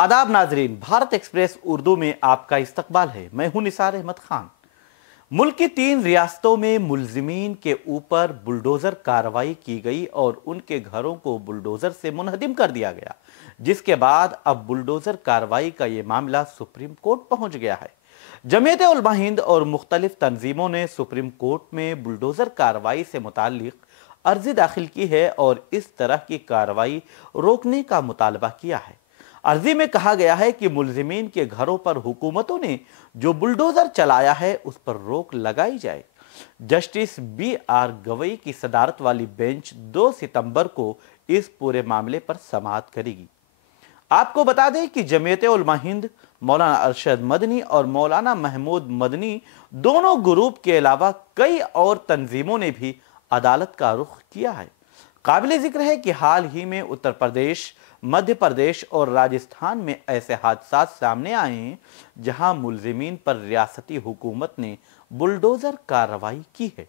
आदाब नाजरीन, भारत एक्सप्रेस उर्दू में आपका इस्तकबाल है। मैं हूं निसार अहमद खान। मुल्क की 3 रियासतों में मुलजिमीन के ऊपर बुलडोजर कार्रवाई की गई और उनके घरों को बुलडोजर से मुनहदिम कर दिया गया, जिसके बाद अब बुलडोजर कार्रवाई का यह मामला सुप्रीम कोर्ट पहुंच गया है। जमीयत उलमा हिंद और मुख्तलिफ तंजीमों ने सुप्रीम कोर्ट में बुलडोजर कार्रवाई से मुताल्लिक अर्जी दाखिल की है और इस तरह की कार्रवाई रोकने का मुतालबा किया है। अर्जी में कहा गया है कि मुलजिमीन के घरों पर हुकूमतों ने जो बुलडोजर चलाया है उस पर रोक लगाई जाए। जस्टिस BR गवई की सदारत वाली बेंच 2 सितंबर को इस पूरे मामले पर समाअत करेगी। आपको बता दें कि जमीयत उलमा हिंद, मौलाना अरशद मदनी और मौलाना महमूद मदनी दोनों ग्रुप के अलावा कई और तंजीमों ने भी अदालत का रुख किया है। काबिल जिक्र है कि हाल ही में उत्तर प्रदेश, मध्य प्रदेश और राजस्थान में ऐसे हादसा सामने आए हैं जहां मुलजिमीन पर रियासती हुकूमत ने बुलडोजर कार्रवाई की है।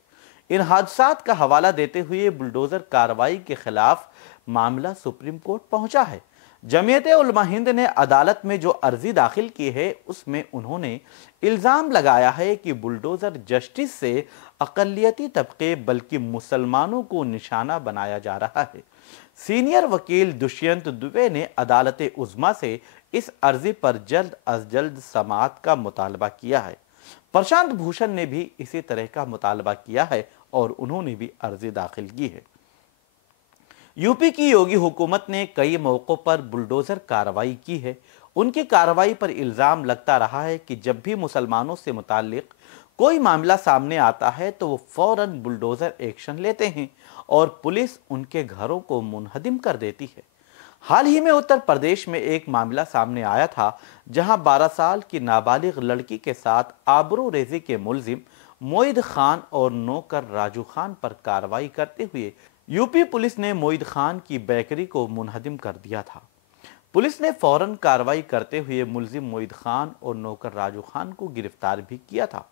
इन हादसात का हवाला देते हुए बुलडोजर कार्रवाई के खिलाफ मामला सुप्रीम कोर्ट पहुंचा है। जमीयत उलमा हिंद ने अदालत में जो अर्जी दाखिल की है उसमें उन्होंने इल्जाम लगाया है कि बुलडोजर जस्टिस से अकलियती तबके बल्कि मुसलमानों को निशाना बनाया जा रहा है। सीनियर वकील दुष्यंत दुबे ने अदालत उज़्मा से इस अर्जी पर जल्द अज जल्द समाअत का मुतालबा किया है। प्रशांत भूषण ने भी इसी तरह का मुतालबा किया है और उन्होंने भी अर्जी दाखिल की है। यूपी की योगी हुकूमत ने कई मौकों पर बुलडोजर कार्रवाई की है। उनकी कार्रवाई पर इल्जाम लगता रहा है कि जब भी मुसलमानों से मुताल्लिक कोई मामला सामने आता है तो वो फौरन बुलडोजर एक्शन लेते हैं और पुलिस उनके घरों को मुनहदिम कर देती है। हाल ही में उत्तर प्रदेश में एक मामला सामने आया था जहां 12 साल की नाबालिग लड़की के साथ आबरू रेजी के मुलजिम मोईद खान और नौकर राजू खान पर कार्रवाई करते हुए यूपी पुलिस ने मोईद खान की बेकरी को मुनहदिम कर दिया था। पुलिस ने फौरन कार्रवाई करते हुए मुलजिम मोईद खान और नौकर राजू खान को गिरफ्तार भी किया था।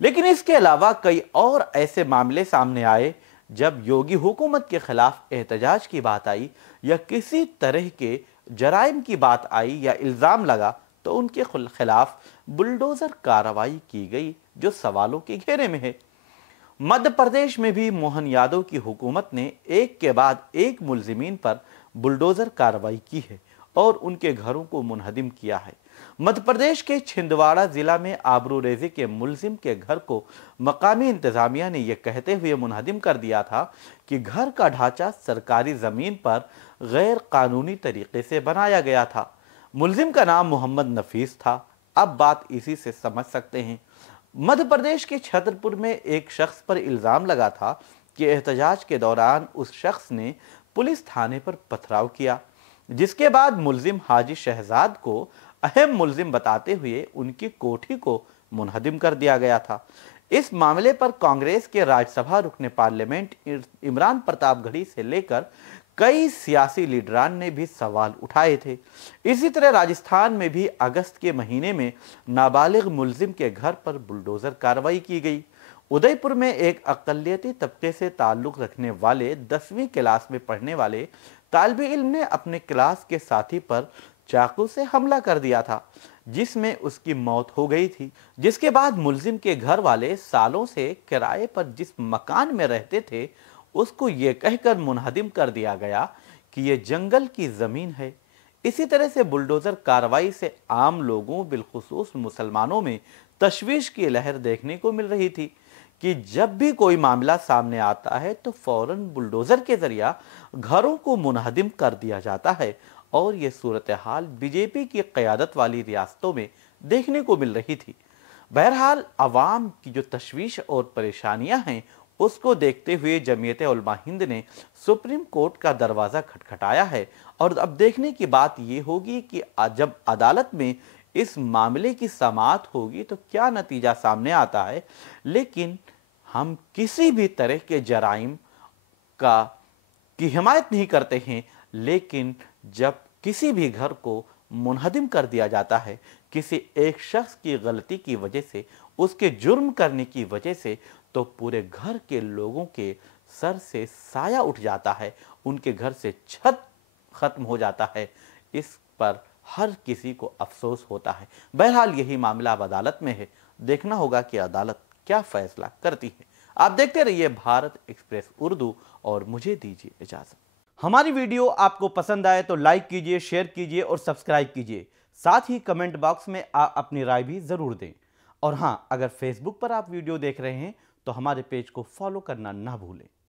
लेकिन इसके अलावा कई और ऐसे मामले सामने आए जब योगी हुकूमत के खिलाफ एहतजाज की बात आई या किसी तरह के जराइम की बात आई या इल्जाम लगा तो उनके खिलाफ बुलडोजर कार्रवाई की गई, जो सवालों के घेरे में है। मध्य प्रदेश में भी मोहन यादव की हुकूमत ने एक के बाद एक मुलजिमीन पर बुलडोजर कार्रवाई की है और उनके घरों को मुनहदिम किया है। मध्य प्रदेश के छिंदवाड़ा जिला में आबरू रेजी के मुलजिम के घर को मकामी इंतजामिया ने यह कहते हुए मुनहदिम कर दिया था कि घर का ढांचा सरकारी जमीन पर गैर कानूनी तरीके से बनाया गया था। मुलजिम का नाम मोहम्मद नफीस था। अब बात इसी से समझ सकते हैं। मध्य प्रदेश के छतरपुर में एक शख्स पर इल्जाम लगा था कि एहतजाज के दौरान उस शख्स ने पुलिस थाने पर पथराव किया, जिसके बाद मुलजिम हाजी शहजाद को अहम मुलजिम बताते हुए उनकी कोठी को मुनहदिम कर दिया गया था। इस मामले पर कांग्रेस के राज्यसभा रुकने पार्लियामेंट इमरान प्रतापगढ़ी से लेकर कई सियासी लीडरान ने भी सवाल उठाए थे। इसी तरह राजस्थान में भी अगस्त के महीने में नाबालिग मुलजिम के घर पर बुलडोजर कार्रवाई की गई। उदयपुर में एक अकलियती तबके से ताल्लुक रखने वाले 10वीं क्लास में पढ़ने वाले तालिब इल्म ने अपने क्लास के साथी पर चाकू से हमला कर दिया था, जिसमें उसकी मौत हो गई थी। जिसके बाद मुलजिम के घर वाले सालों से किराए पर जिस मकान में रहते थे उसको ये कहकर मुनहदिम कर दिया गया कि ये जंगल की जमीन है। इसी तरह से बुलडोजर कार्रवाई से आम लोगों, बिलखुसूस मुसलमानों में तशवीश की लहर देखने को मिल रही थी कि जब भी कोई मामला सामने आता है तो फौरन बुलडोजर के जरिया घरों को मुनहदिम कर दिया जाता है और ये सूरत हाल बीजेपी की क़यादत वाली रियासतों में देखने को मिल रही थी। बहरहाल अवाम की जो तशवीश और परेशानियां हैं उसको देखते हुए जमीयत उलमा हिंद ने सुप्रीम कोर्ट का दरवाज़ा खटखटाया है और अब देखने की बात ये होगी कि जब अदालत में इस मामले की समाअत होगी तो क्या नतीजा सामने आता है। लेकिन हम किसी भी तरह के जराइम की हिमायत नहीं करते हैं, लेकिन जब किसी भी घर को मुनहदिम कर दिया जाता है किसी एक शख्स की गलती की वजह से, उसके जुर्म करने की वजह से, तो पूरे घर के लोगों के सर से साया उठ जाता है, उनके घर से छत खत्म हो जाता है। इस पर हर किसी को अफसोस होता है। बहरहाल यही मामला अब अदालत में है, देखना होगा कि अदालत क्या फैसला करती है। आप देखते रहिए भारत एक्सप्रेस उर्दू और मुझे दीजिए इजाजत। हमारी वीडियो आपको पसंद आए तो लाइक कीजिए, शेयर कीजिए और सब्सक्राइब कीजिए। साथ ही कमेंट बॉक्स में आप अपनी राय भी जरूर दें। और हां, अगर फेसबुक पर आप वीडियो देख रहे हैं तो हमारे पेज को फॉलो करना ना भूलें।